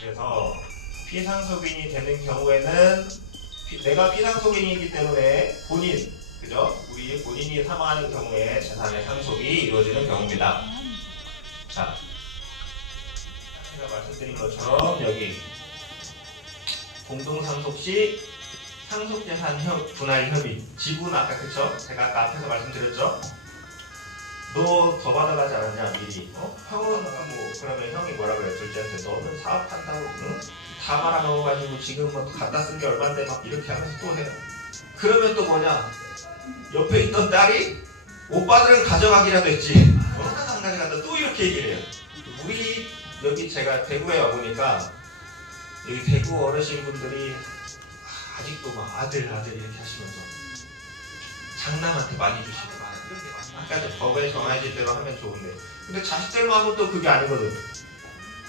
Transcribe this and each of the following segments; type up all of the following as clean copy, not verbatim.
그래서 피상속인이 되는 경우에는 내가 피상속인이기 때문에 그죠? 우리 본인이 사망하는 경우에 재산의 상속이 이루어지는 경우입니다. 자, 제가 말씀드린 것처럼 여기 공동상속 시 상속재산 분할 협의 지분 아까 그쵸? 제가 아까 앞에서 말씀드렸죠? 너 더 받아가지 않았냐 미리 형은 뭐 그러면 형이 뭐라 그래 둘째한테 너는 사업한다고 응? 다 말아 넣어가지고 지금 뭐 갖다 쓴 게 얼만데 막 이렇게 하면서 또 해요. 그러면 또 뭐냐 옆에 있던 딸이 오빠들은 가져가기라도 했지 하나도 안 가져간다 또 이렇게 얘기를 해요. 우리 여기 제가 대구에 와보니까 여기 대구 어르신분들이 아직도 막 아들 이렇게 하시면서 장남한테 많이 주시고 아까 법에 정해질 대로 하면 좋은데 근데 자식들만 하면 또 그게 아니거든.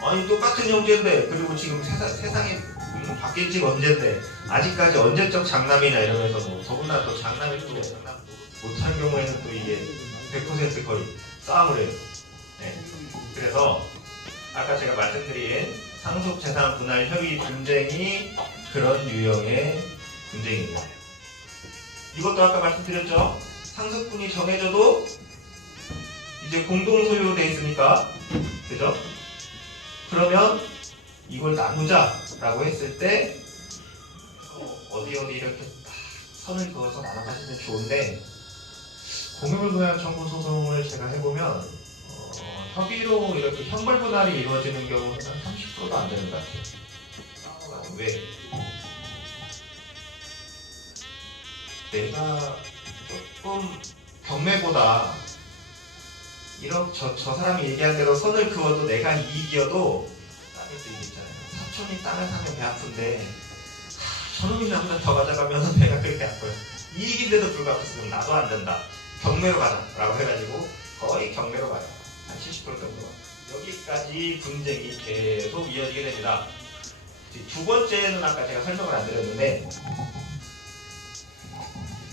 아니 똑같은 형제인데 그리고 지금 세상이 바뀐 지가 언젠데 아직까지 언제적 장남이나 이러면서 뭐 더군다나 또 장남이 또 장남 못한 경우에는 또 이게 100% 거의 싸움을 해요. 네. 그래서 아까 제가 말씀드린 상속재산 분할 협의 분쟁이 그런 유형의 분쟁입니다. 이것도 아까 말씀드렸죠? 상속분이 정해져도 이제 공동소유로 돼 있으니까 그죠? 그러면 이걸 나누자 라고 했을 때 어디 이렇게 선을 그어서 나눠가시면 좋은데 공유물분할 청구 소송을 제가 해보면 협의로 이렇게 형벌분할이 이루어지는 경우는 한 30%도 안 되는 것 같아요. 왜? 내가 조금 경매보다 저 사람이 얘기한 대로 선을 그어도 내가 이익이어도 남의 또 이익 있잖아요. 사촌이 땅을 사면 배 아픈데 저놈이 남자 더 가져가면 배가 그렇게 아파요. 이익인데도 불구하고 지금 나도 안 된다. 경매로 가자 라고 해가지고 거의 경매로 가요. 한 70% 정도. 여기까지 분쟁이 계속 이어지게 됩니다. 두 번째는 아까 제가 설명을 안 드렸는데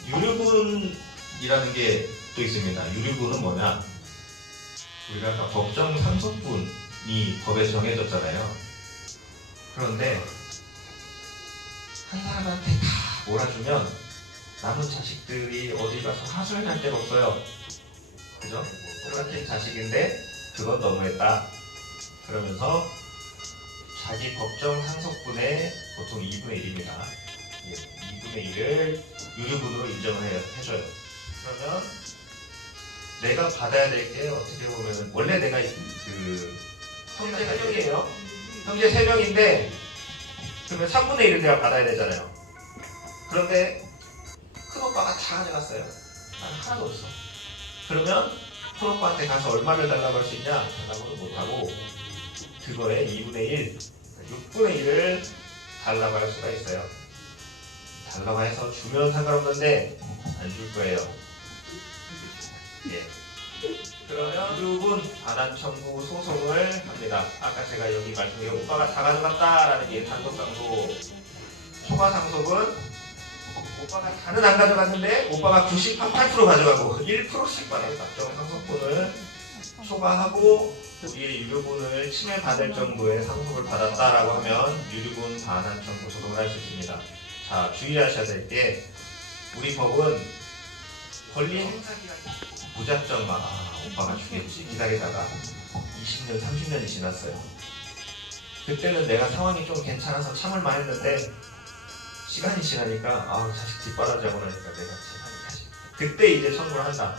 유류분이라는 게 또 있습니다. 유류분은 뭐냐? 우리가 아까 법정 상속분이 법에 정해졌잖아요. 그런데 한 사람한테 다 몰아주면 남은 자식들이 어디 가서 하소연 할 데가 없어요. 그죠? 똑같은 자식인데 그건 너무했다. 그러면서 자기 법정 상속분의 보통 2분의 1입니다. 2분의 1을 유류분으로 인정을 해줘요. 그러면 내가 받아야 될 게 어떻게 보면 원래 내가 그 형제 3명이에요. 형제 3명인데 그러면 3분의 1을 내가 받아야 되잖아요. 그런데 큰 오빠가 다 가져갔어요. 난 하나도 없어. 그러면 큰 오빠한테 가서 얼마를 달라고 할 수 있냐? 달라고는 못하고 그거에 2분의 1, 6분의 1을 달라고 할 수가 있어요. 달라고 해서 주면 상관없는데 안 줄 거예요. 예. 그러면 유류분 반환 청구 소송을 합니다. 아까 제가 여기 말씀드린 오빠가 다 가져갔다라는 게 단독상속. 초과상속은 오빠가 다는 안 가져갔는데 오빠가 98% 가져가고 1%씩 받는 법정 상속분을 초과하고 우리의 유류분을 침해받을 정도의 상속을 받았다라고 하면 유류분 반환 청구 소송을 할 수 있습니다. 자, 주의하셔야 될 게 우리 법은 권리 행사 기간 무작정 오빠가 주겠지 기다리다가 20년, 30년이 지났어요. 그때는 내가 상황이 좀 괜찮아서 참을만 했는데 시간이 지나니까 자식 뒷바라지하고 나니까 내가 재산이 다시 그때 이제 청구를 한다.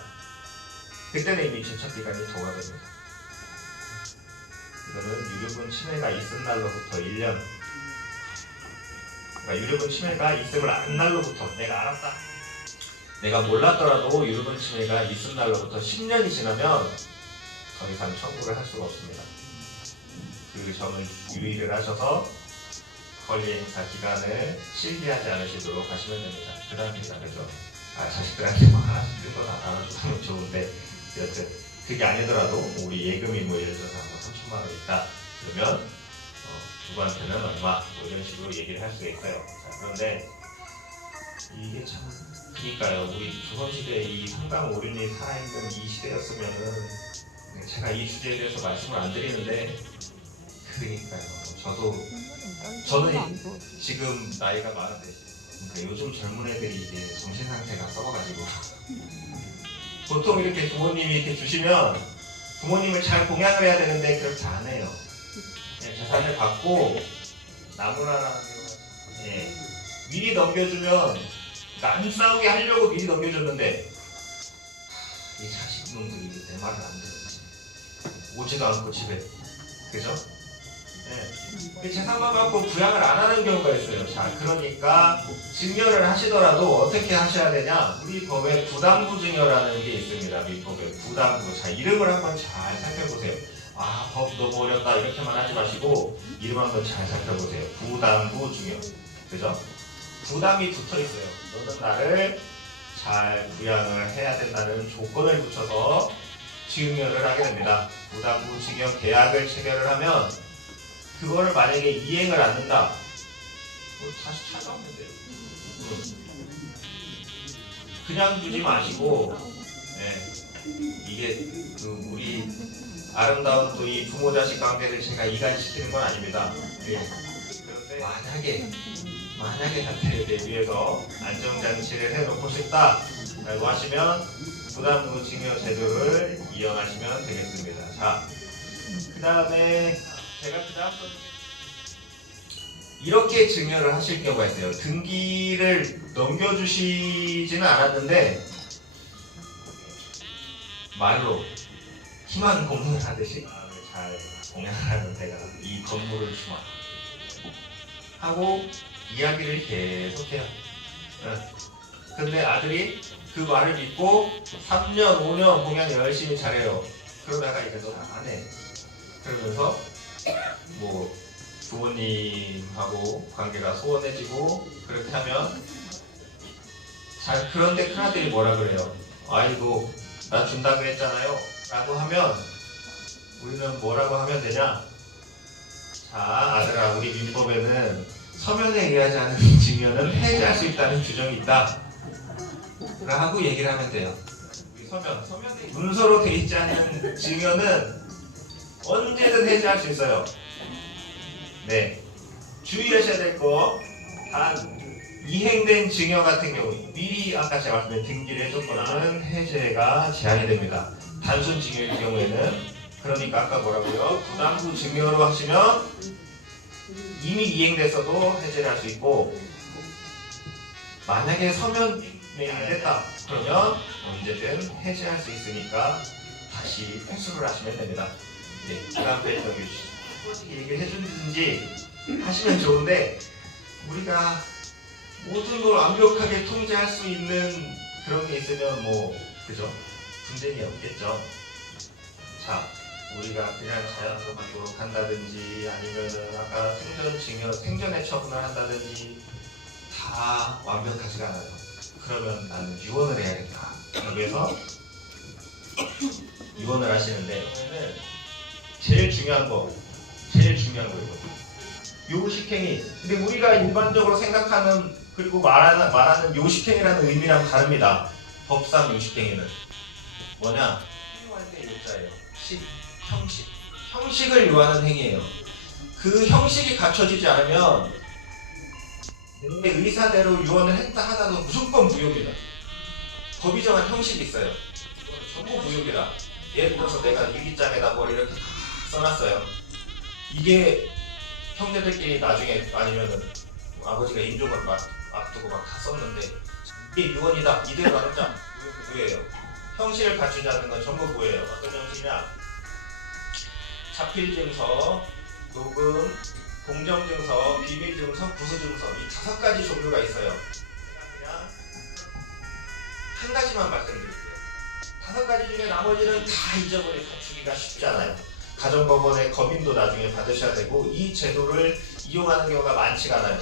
그때는 이미 제척 기간이 도가 됩니다. 이거는 유류분 침해가 있은 날로부터 1년 그러니까 유류분 침해가 있음을 안 날로부터 내가 알았다. 내가 몰랐더라도 유류분 침해가 있은 날로부터 10년이 지나면 더 이상 청구를 할 수가 없습니다. 그 점을 유의를 하셔서 권리 행사 기간을 실기하지 않으시도록 하시면 됩니다. 그 다음입니다. 그죠? 자식들한테 뭐 하나씩 뜬 거 다 나눠주면 좋은데 여튼 그게 아니더라도 우리 예금이 뭐 예를 들어서 뭐 3천만 원 있다 그러면 누구한테는 얼마 뭐 이런 식으로 얘기를 할 수가 있어요. 자, 그런데 이게 참 그러니까요. 우리 조선시대 이 상당 오륜이 살아있는 이 시대였으면은 제가 이 주제에 대해서 말씀을 안 드리는데 그러니까요. 저는 지금 나이가 40대시. 그러니까 요즘 젊은 애들이 이게 정신 상태가 썩어가지고 보통 이렇게 부모님이 이렇게 주시면 부모님을 잘 공양을 해야 되는데 그렇지 않아요. 그냥 재산을 받고 나무라라는 게 미리 넘겨주면 그러니까 안 싸우게 하려고 미리 넘겨줬는데 이 자식놈들이 내 말을 안 듣지. 오지도 않고 집에. 그죠? 재산만 갖고 부양을 안 하는 경우가 있어요. 자, 그러니까 증여를 하시더라도 어떻게 하셔야 되냐? 우리 법에 부담부 증여라는 게 있습니다. 우리 법에 부담부. 자, 이름을 한번 잘 살펴보세요. 아, 법 너무 어렵다 이렇게만 하지 마시고 이름 한번 잘 살펴보세요. 부담부 증여. 그죠? 부담이 붙어 있어요. 너는 나를 잘 부양을 해야 된다는 조건을 붙여서 증여를 하게 됩니다. 부담부 증여 계약을 체결을 하면 그거를 만약에 이행을 안 한다, 다시 찾아오면 돼요. 그냥 두지 마시고, 이게 우리 아름다운 또 이 부모 자식 관계를 제가 이간시키는 건 아닙니다. 그런데 만약에 사태에 대비해서 안정장치를 해놓고 싶다라고 하시면 부담부 증여 제도를 이용하시면 되겠습니다. 자, 그 다음에 제가 그 다음 이렇게 증여를 하실 경우가 있어요. 등기를 넘겨주시지는 않았는데 말로 희망 공문을 하듯이 잘 공양하는 데가 이 건물을 주마 하고 이야기를 계속해요. 근데 아들이 그 말을 믿고 3년, 5년 공양 열심히 잘해요. 그러다가 이제 너 안 해. 그러면서 뭐 부모님하고 관계가 소원해지고 그렇게 하면 자, 그런데 큰아들이 뭐라 그래요? 아이고 나 준다고 했잖아요 라고 하면 우리는 뭐라고 하면 되냐? 자, 아들아, 우리 민법에는 서면에 의하지 않은 증여는 해지할 수 있다는 규정이 있다 라고 얘기를 하면 돼요. 우리 서면에 문서로 돼 있지 않은 증여는 언제든 해지할 수 있어요. 네, 주의하셔야 될 거, 단 이행된 증여 같은 경우 미리 아까 제가 말씀드린 등기를 해줬거나는 해제가 제한이 됩니다. 단순 증여일 경우에는 그러니까 아까 뭐라고요? 부담부 증여로 하시면 이미 이행돼서도 해제를 할 수 있고 만약에 서면이 안 됐다 그러면 언제든 해제할 수 있으니까 다시 회수를 하시면 됩니다. 네, 그 다음 페이지 넘겨주시죠. 어떻게 얘기를 해주든지 하시면 좋은데 우리가 모든 걸 완벽하게 통제할 수 있는 그런 게 있으면 뭐 그죠? 분쟁이 없겠죠. 자, 우리가 그냥 자연스럽게 한다든지 아니면은 아까 생전의 처분을 한다든지 다 완벽하지가 않아요. 그러면 나는 유언을 해야겠다. 여기에서 유언을 하시는데 제일 중요한 거예요. 요식행위. 근데 우리가 일반적으로 생각하는 그리고 말하는 요식행위라는 의미랑 다릅니다. 법상 요식행위는 뭐냐? 행위할 때 요자예요. 형식을 요하는 행위예요. 그 형식이 갖춰지지 않으면 내 의사대로 유언을 했다 하나도 무조건 무효입니다. 법이 정한 형식이 있어요. 전부 무효입니다. 예를 들어서 내가 일기장에다 뭘 이렇게 다 써놨어요. 이게 형제들끼리 나중에 아니면은 아버지가 임종을 앞두고 막 다 썼는데 이게 유언이다 이대로 나누자 무효예요. 형식을 갖추지 않는 건 전부 무효예요. 어떤 형식이냐? 자필증서, 녹음, 공정증서, 비밀증서, 구수증서 이 5가지 종류가 있어요. 그냥 한 가지만 말씀드릴게요. 5가지 중에 나머지는 다 잊어버리고 갖추기가 쉽지 않아요. 가정법원의 검인도 나중에 받으셔야 되고 이 제도를 이용하는 경우가 많지가 않아요.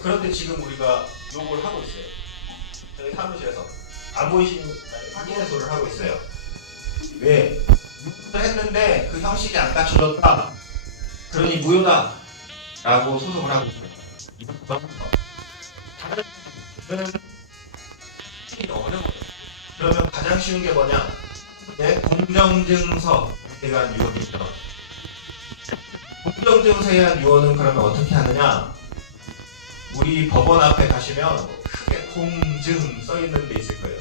그런데 지금 우리가 요걸 하고 있어요. 저희 사무실에서 안 보이시는 확인해소를 하고 있어요. 왜? 했는데 그 형식이 안 갖춰졌다. 그러니 무효다. 라고 소송을 하고 있어요. 어려워요. 그러면 가장 쉬운 게 뭐냐? 공정증서 대한 유언이죠. 공정증서에 유언은 그러면 어떻게 하느냐? 우리 법원 앞에 가시면 크게 공증 써있는 데 있을 거예요.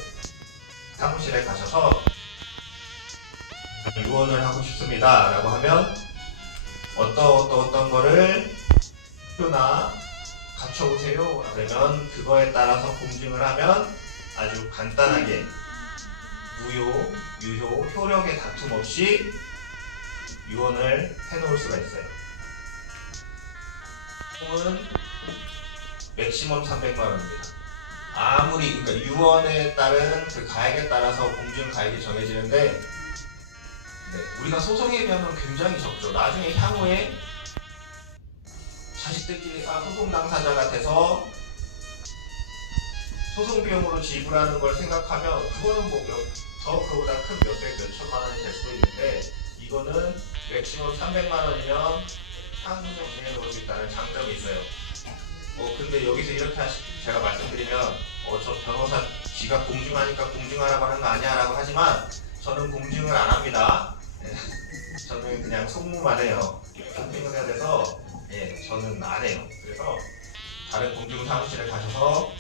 사무실에 가셔서 유언을 하고 싶습니다 라고 하면 어떤 거를 표나 갖춰오세요 그러면 그거에 따라서 공증을 하면 아주 간단하게 무효, 유효, 효력의 다툼 없이 유언을 해놓을 수가 있어요. 은 맥시멈 300만원입니다. 아무리 그러니까 유언에 따른 그 가액에 따라서 공증 가액이 정해지는데 우리가 소송에 비하면 굉장히 적죠. 나중에 향후에 자식들끼리 소송 당사자가 돼서 소송 비용으로 지불하는 걸 생각하면 그거는 뭐 더 그보다 큰 몇백 몇천만 원이 될 수도 있는데 이거는 맥시멈 300만 원이면 향후 정리해 놓을 수 있다는 장점이 있어요. 근데 여기서 이렇게 제가 말씀드리면 저 변호사 지가 공증하니까 공증하라고 하는 거 아니야 라고 하지만 저는 공증을 안 합니다. 저는 그냥 송무만 해요. 공증을 해야 돼서 저는 안 해요. 그래서 다른 공증 사무실에 가셔서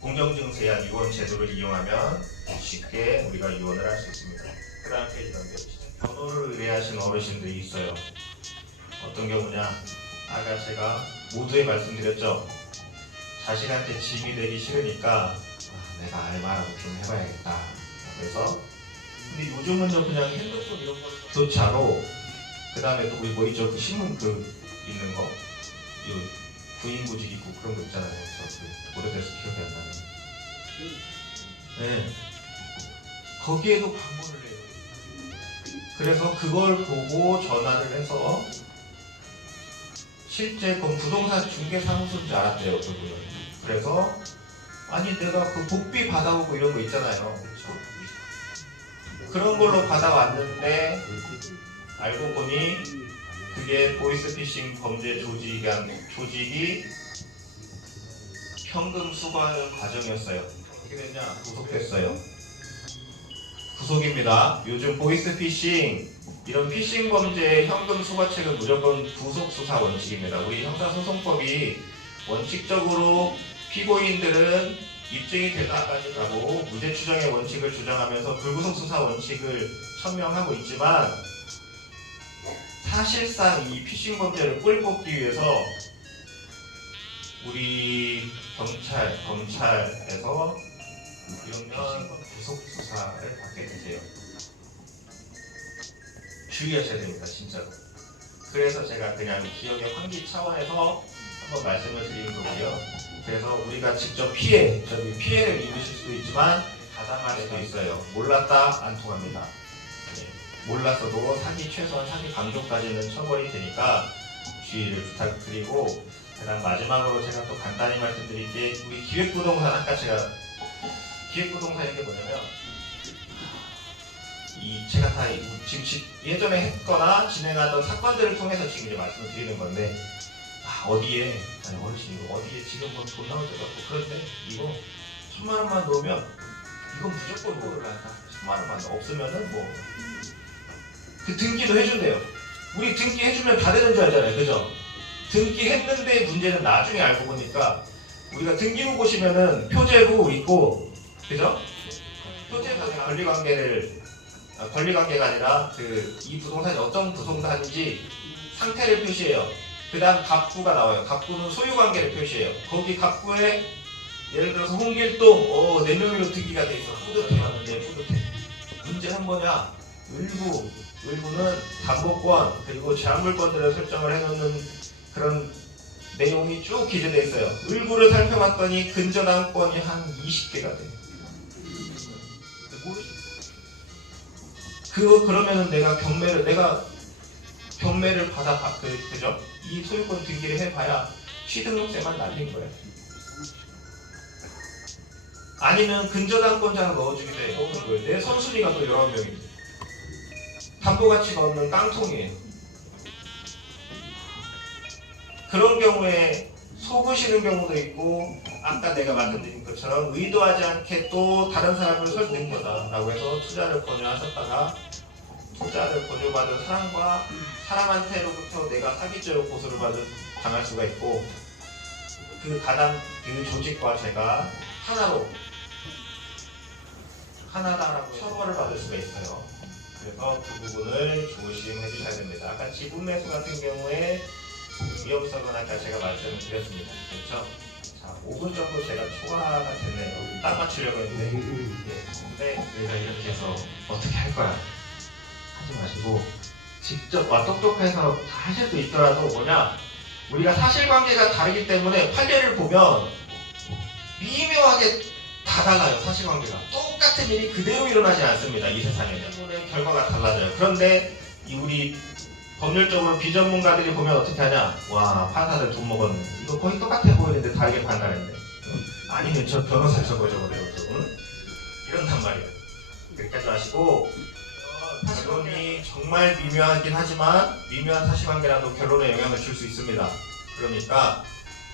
공정증서야 유언 제도를 이용하면 쉽게 우리가 유언을 할 수 있습니다. 그 다음 페이지 넘겨주시죠. 변호를 의뢰하신 어르신들이 있어요. 어떤 경우냐? 아까 제가 모두에 말씀드렸죠. 자식한테 짐이 되기 싫으니까 내가 알바라도 좀 해봐야겠다. 그래서 근데 요즘은 그냥 핸드폰 이런 거 교차로 그 다음에 또 우리 뭐 있죠? 그 신문 있는 거 부인구직 있고 그런 거 있잖아요. 오래돼서 기억이 안 나네. 네. 거기에도 방문을 해요. 그래서 그걸 보고 전화를 해서 실제 그 부동산 중개사무소인 줄 알았대요, 그분은. 그래서 아니 내가 그 복비 받아오고 이런 거 있잖아요. 그런 걸로 받아왔는데 알고 보니 그게 보이스피싱 범죄 조직이 현금 수거하는 과정이었어요. 어떻게 됐냐? 구속됐어요. 구속입니다. 요즘 보이스피싱 이런 피싱 범죄의 현금 수거책은 무조건 구속 수사 원칙입니다. 우리 형사소송법이 원칙적으로 피고인들은 입증이 되다까지라고 무죄 추정의 원칙을 주장하면서 불구속 수사 원칙을 천명하고 있지만 사실상 이 피싱 범죄를 꿀뽑기 위해서 우리 경찰, 검찰에서 이러면 구속 수사를 받게 되세요. 주의하셔야 됩니다, 진짜로. 그래서 제가 그냥 기억의 환기 차원에서 한번 말씀을 드리는 거고요. 그래서 우리가 직접 피해를 입으실 수도 있지만 가담할 수도 있어요. 몰랐다 안 통합니다. 몰랐어도 최소한 사기 강조까지는 처벌이 되니까 주의를 부탁드리고, 그다음 마지막으로 제가 또 간단히 말씀드릴 게, 우리 기획부동산, 아까 제가 기획부동산이 게 뭐냐면 제가 다 지금 예전에 했거나 진행하던 사건들을 통해서 지금 이제 말씀을 드리는 건데, 어디에 지금 뭐 돈 나올 때도 없고, 그런데 이거 1000만 원만 넣으면 이건 무조건 뭐 올라간다. 1000만 원만 없으면은 뭐 그 등기도 해준대요. 우리 등기 해주면 다 되는 줄 알잖아요, 그죠? 등기 했는데 문제는 나중에 알고 보니까, 우리가 등기부 보시면은 표제부 있고, 그죠? 표제부 권리관계가 아니라 이 부동산이 어떤 부동산인지 상태를 표시해요. 그 다음 갑부가 나와요. 갑부는 소유관계를 표시해요. 거기 갑부에 예를 들어서 홍길동 4명으로 등기가 돼 있어. 뿌듯해. 문제는 뭐냐? 을부는 담보권 그리고 제한물권들을 설정을 해놓는 그런 내용이 쭉 기재되어 있어요. 을부를 살펴봤더니 근저당권이 한 20개가 돼요. 그러면은 내가 경매를 받아, 그죠? 이 소유권 등기를 해봐야 취등록세만 날린 거예요. 아니면 근저당권자를 넣어주기도 해요. 내 선순위가 또 11명입니다. 담보가치가 없는 깡통이에요. 그런 경우에 속으시는 경우도 있고, 아까 내가 말씀드린 것처럼 의도하지 않게 또 다른 사람을 설득한 거다라고 해서 투자를 권유하셨다가 투자를 권유받은 사람과 사람한테로부터 내가 사기죄로 고소를 당할 수가 있고 그 조직과 제가 하나다라고 처벌을 받을 수가 있어요. 그래서 그 부분을 조심해 주셔야 됩니다. 아까 지분 매수 같은 경우에 위험성은 아까 제가 말씀을 드렸습니다. 그렇죠? 자, 5분 정도 제가 초과가 됐네요. 딱 맞추려고 했는데 근데 우리가 이렇게 해서 어떻게 할 거야? 하지 마시고 직접 똑똑해서 다 하실 수 있더라도 우리가 사실관계가 다르기 때문에 판례를 보면 미묘하게 다 달라요. 사실관계가 똑같은 일이 그대로 일어나지 않습니다. 이 세상에는 때문에 결과가 달라져요. 그런데 우리 법률적으로 비전문가들이 보면 어떻게 하냐? 와, 판사들 돈 먹었네. 이거 거의 똑같아 보이는데 다르게 판단했네. 아니면 저 변호사 저거래요. 이런단 말이에요. 그렇게까지 마시고 결론이 정말 미묘하긴 하지만 미묘한 사실관계라도 결론에 영향을 줄 수 있습니다. 그러니까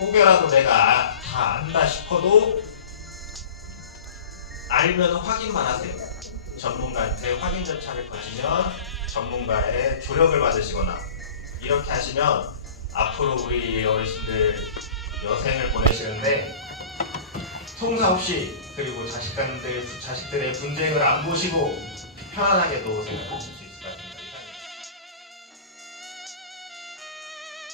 혹여라도 내가 다 안다 싶어도 알면 확인만 하세요. 전문가한테 확인 절차를 거치면 전문가의 조력을 받으시거나 이렇게 하시면 앞으로 우리 어르신들 여생을 보내시는데 송사 없이 그리고 자식들의 분쟁을 안 보시고 편안하게 놓으세요.